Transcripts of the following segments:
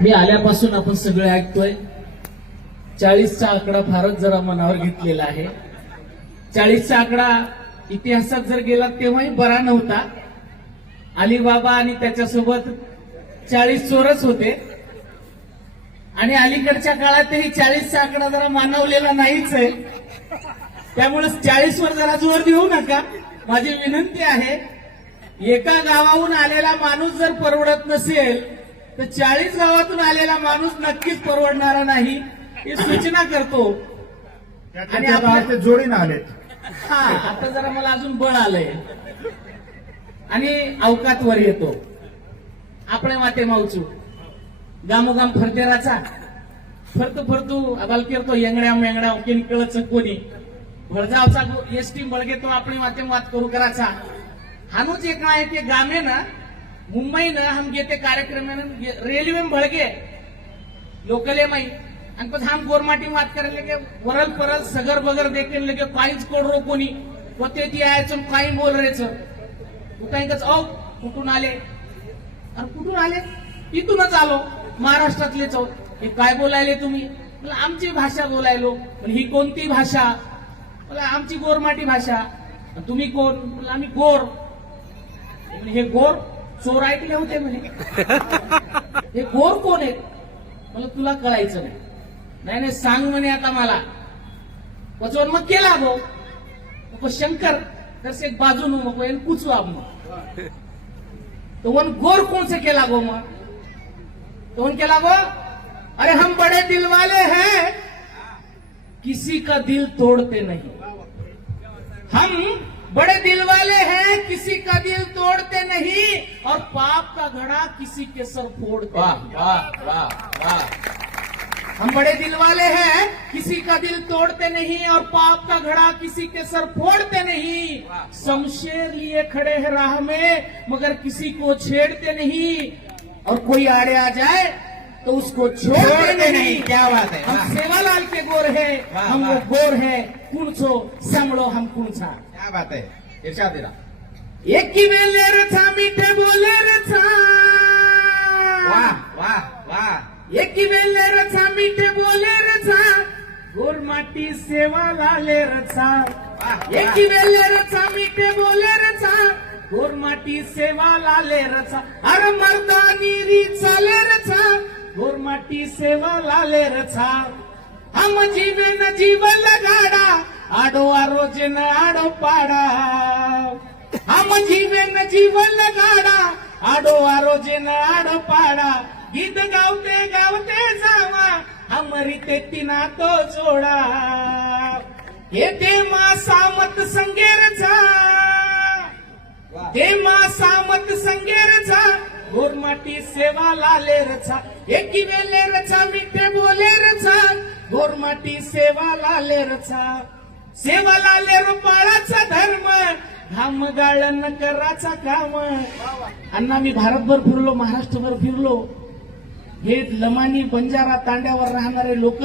मी आल्यापासून आपण सगळे ऐकतोय. चाळीसचा आकडा फारच जरा मनावर घेतलेला आहे. चाळीसचा आकडा इतिहासात जर गेला तेव्हाही बरा नव्हता. अलीबाबा आणि त्याच्यासोबत चाळीस चोरच होते. आणि अलीकडच्या काळातही चाळीसचा आकडा जरा मानवलेला नाहीच आहे. त्यामुळे चाळीसवर जरा जोर देऊ नका. माझी विनंती आहे एका गावाहून आलेला माणूस जर परवडत नसेल तर चाळीस गावातून आलेला माणूस नक्कीच परवडणारा नाही. ही सूचना करतो. आणि त्याच्या आपल्या- गावात ते जोडीनं आलेत. हा आता जरा मला अजून बळ आलंय. आणि अवकात वर येतो. आपले माते मावचू. गामोगाम फरतेराचा फरतो फरतो अबाल करतो येंगड्या मेंगड्या केन कळच कोणी. भडजावचा एस टी बळगे तो आपली माते मात करू कराचा. हानूच एक ना एक गामे ना मुंबई हम गेते कार्यक्रम रेल्वे में भळगे लोकले माई आणि पण हम गोरमाटी मात करायला लगे वरल परल सगर बगर देखील लगे काहीच कोडरो कोणी ते ती यायचं काही बोल रेच. कुठं कच औ कुठून आले? अरे कुठून आले? इथूनच आलो. महाराष्ट्रातलेच आहोत. हे काय बोलायले तुम्ही? मला आमची भाषा बोलायलो. पण ही कोणती भाषा? मला आमची गोरमाटी भाषा. तुम्ही कोण? म्हणलं आम्ही गोर. हे गोर चोर ऐकले होते म्हणे. हे गोर कोण आहेत? मला तुला कळायचं नाही. नाही नाही सांग म्हणे आता मला. पचवून मग केला गो. मग शंकर तसे एक बाजू नु मग कुचवा मग. तो वन गोर कौन से केला गो मग? तो वन केला गो अरे हम बड़े दिल वाले हैं. किसी का दिल तोड़ते नहीं। हम बड़े दिल वाले हैं किसी का दिल तोड़ते नहीं और पाप का घड़ा किसी के सर फोड़ते वाह वाह वाह वाह। हम बड़े दिल वाले हैं किसी का दिल तोड़ते नहीं और पाप का घड़ा किसी के सर फोड़ते नहीं। शमशेर लिए खड़े हैं राह में मगर किसी को छेड़ते नहीं। और कोई आड़े आ जाए तो उसको छोड़ते छोड़ते नहीं। क्या बात है, हम। सेवालाल के गोर है हम वो। गोर है कुण छो सांभळो हम कुण छा क्या बात है इर्शाद दिला। एक की वेले रथा मीठे बोले रथा वाह वाह वाह। एकी वेले रचा मिठे बोले रचा गोर माटी सेवा लाले रचा एकी वेले रचा मिठे बोले रचा गोर माटी सेवा लाले रचा अरे मर्दानी री चाले रचा गोर माटी सेवा लाले रचा. हम जीवे न जीव लगाडा आडो आरोजे न आडो पाडा. हम जीवे न जीव लगाडा आडो आरोजे न आडो पाडा. गीत गावते गावते जावा. हमरी ते तिना तो जोडा. येते मा सामत संगेरचा ते मा सामत संगेरचा गोरमाटी सेवा लाले रचा. एकी वेले रचा मिठे बोले रचा. गोरमाटी सेवा लाले रचा. सेवा लाले रुपाळाचा धर्म. घाम गाळण कराचा काम. अण्णा मी भारतभर फिरलो महाराष्ट्रभर फिरलो. हे लमानी बंजारा तांड्यावर राहणारे लोक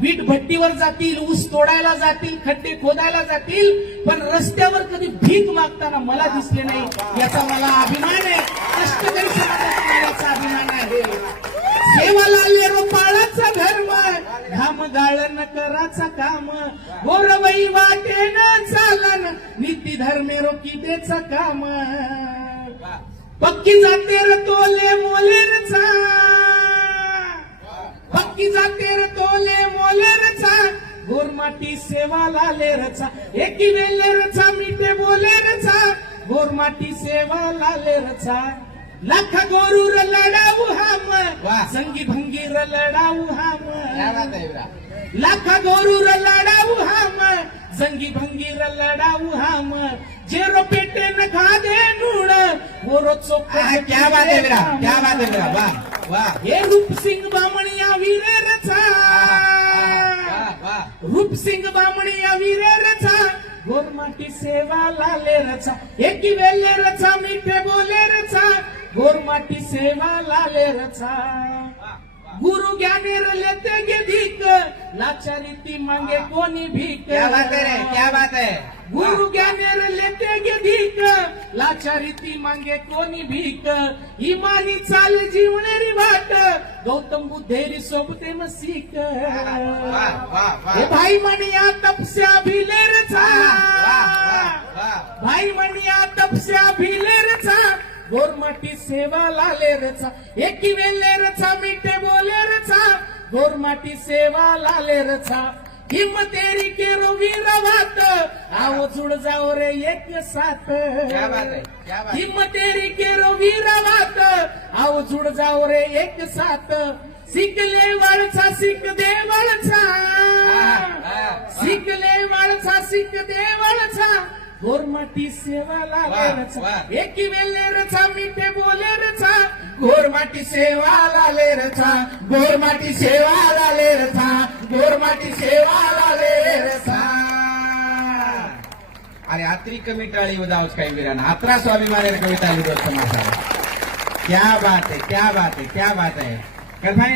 वीट भट्टीवर जातील ऊस तोडायला जातील खड्डे खोदायला जातील पण रस्त्यावर कधी भीक मागताना मला दिसले नाही याचा मला अभिमान आहे. कष्टकरी समाजाचा याचा अभिमान आहे. सेवाला लेरो पाळाचा धर्म घाम गाळण कराचा काम. गोरवई वाटेन चालन. नीती धर्मे रोकितेचा काम. पक्की जाते र तोले मोलेर रचा पक्की जाते र तोले मोले रचा गोरमाटी सेवा लाले रचा एकी वेले रचा मिठे बोले रचा गोरमाटी सेवा लाले रचा लाख गोरूर लढाऊ हाम. वाह. संगी भंगीर लढाऊ हाम. क्या बात है इब्रा लाख गोरूर लढाऊ हाम. जंगी भंगीर लढाऊ हाम. जेरो पेटे न खादे नूण गोरो चोख आह, क्या बात है क्या बात है इब्रा वाह वाह हे रूपसिंग बामणिया वीरेरचा वाह रूपसिंग बामणिया वीरेरचा गोरमाटी सेवा लाले रचा. एकी वेले रचा मिठे बोले रचा. गोरमाटी सेवा लाले रचा. गुरु ज्ञानेर लेते गे भीक. लाचारीती मांगे कोणी भीक. क्या बात है रे क्या बात है? गुरु ज्ञानेर लेते गे भीक लाचारीती मांगे कोणी भीक? इमानी चाल जीवनेरी वाट गौतम बुद्धेरी सोबते हे भाई म्हणिया तपस्या भिलेरचा भाई म्हणिया तपस्या भिलेरचा गोरमाटी सेवा लालेरचा एकी वेलेरचा मिठे बोलेरचा गोरमाटी सेवा लालेरचा हिम्मतेरी केरो वीरवात आव जुड जाओ रे एक साथ. क्या बात है क्या बात है. हिम्मतेरी केरो वीरवात आव जुड जाओ रे एक साथ. शिकले वळचा शिक दे वळचा शिकले वळचा शिक दे वळचा गोरमाटी सेवा वाह. एकी वेलेरचा मिठे बोलेरचा. गोरमाटी सेवा लालेरचा. गोरमाटी सेवा लालेरचा. गोरमाटी सेवा लालेरचा. अरे आत्री कमी टाळी जाऊच काही विराना. आत्रा स्वाभिमानाने कविता लिहितो समासाला क्या बात है क्या बात है क्या बात है भाई